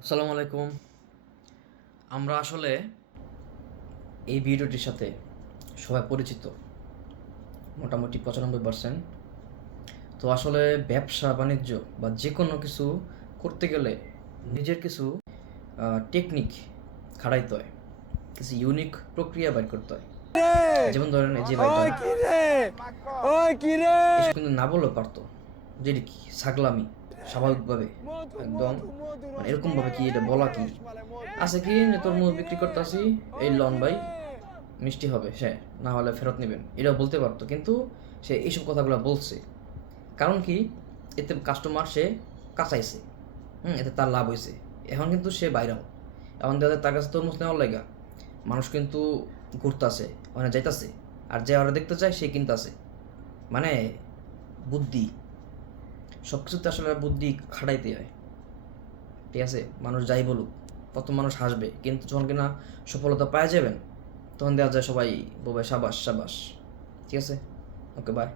আসসালামু আলাইকুম। আমরা আসলে এই ভিডিওটির সাথে সবাই পরিচিত, মোটামুটি 95%। তো আসলে ব্যবসা বাণিজ্য বা যে কোনো কিছু করতে গেলে নিজের কিছু টেকনিক খাটাইতে হয়, কিছু ইউনিক প্রক্রিয়া বাইর করতে হয়। যেমন ধরেন এই যে ভাইটা এসব কিন্তু না বললেও পারতো, যে এটা কি ছাগলামি, স্বাভাবিকভাবে একদম মানে এরকমভাবে কি এটা বলা কি আছে কি যে তরমুজ বিক্রি করতে আসি, এই লন ভাই মিষ্টি হবে, সে না হলে ফেরত নেবেন, এটাও বলতে পারতো। কিন্তু সে এইসব কথাগুলো বলছে কারণ কি, এতে কাস্টমার সে কাঁচাইছে, এতে তার লাভ হয়েছে। এখন কিন্তু সে বাইরেও, এখন দেখা যায় তার কাছে তরমুজ নেওয়ার লাগা মানুষ কিন্তু ঘুরতেছে, ওখানে যাইতাছে, আর যে ওরা দেখতে চায় সে কিনতেছে। মানে বুদ্ধি, সব কিছুতে আসলে বুদ্ধি খাটাইতে হয়। ঠিক আছে, মানুষ যাই বলুক, প্রথম মানুষ হাসবে, কিন্তু যখন কিনা সফলতা পাওয়া যাবেন তখন দেখা যায় সবাই বলবে সাবাস সাবাস। ঠিক আছে, ওকে বাই।